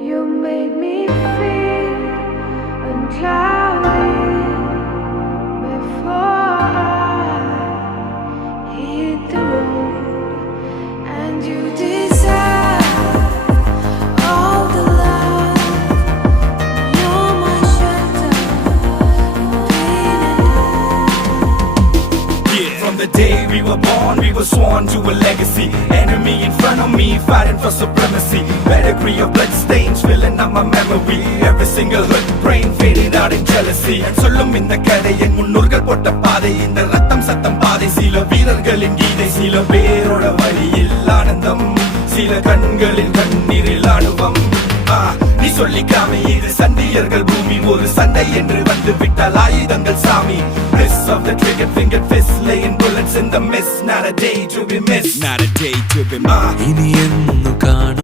You made me feel uncloudy before I hit the road, and you deserve all the love. You're my shelter, pain and Yeah, from the day we were born, we were sworn to a legacy. Enemy in front of me, fighting for supremacy. Pedigree of blood stains filling up my memory. Every single hurt brain faded out in jealousy. And சொல்லும் இந்த கதை என் முன்னோர்கள் போட்ட பாதை. இந்த ரத்தம் சத்தம் பாதை, சில வீரர்களின் கீதை. சில பேரோட வழியில் ஆனந்தம், சில கண்களின் கண்ணீரில் ஆணுவம். நீ சொல்லிக்காம இது சண்டியர்கள் பூமி. ஒரு சண்டை என்று வந்து விட்டால் ஆயுதங்கள் சாமி. Bliss of the trigger finger fist, laying bullets in the mist. Not a day to be missed, not a day to be missed. ഇനി എന്നു കാണും